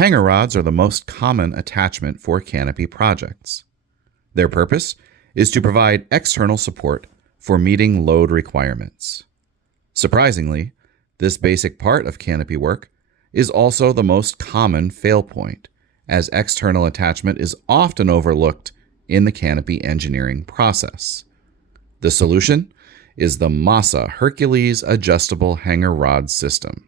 Hanger rods are the most common attachment for canopy projects. Their purpose is to provide external support for meeting load requirements. Surprisingly, this basic part of canopy work is also the most common fail point, as external attachment is often overlooked in the canopy engineering process. The solution is the MASA Hercules Adjustable Hanger Rod System.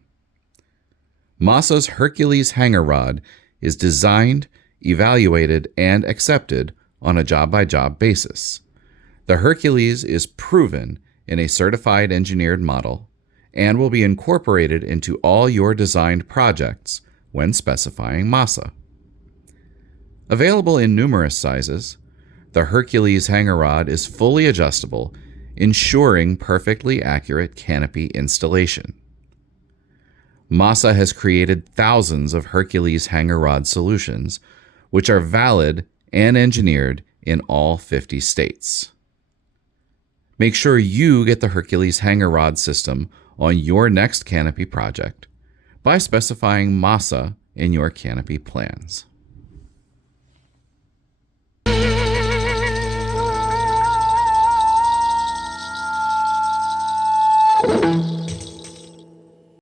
MASA's Hercules Hanger Rod is designed, evaluated, and accepted on a job-by-job basis. The Hercules is proven in a certified engineered model and will be incorporated into all your designed projects when specifying MASA. Available in numerous sizes, the Hercules Hanger Rod is fully adjustable, ensuring perfectly accurate canopy installation. MASA has created thousands of Hercules Hanger Rod solutions, which are valid and engineered in all 50 states. Make sure you get the Hercules Hanger Rod system on your next canopy project by specifying MASA in your canopy plans.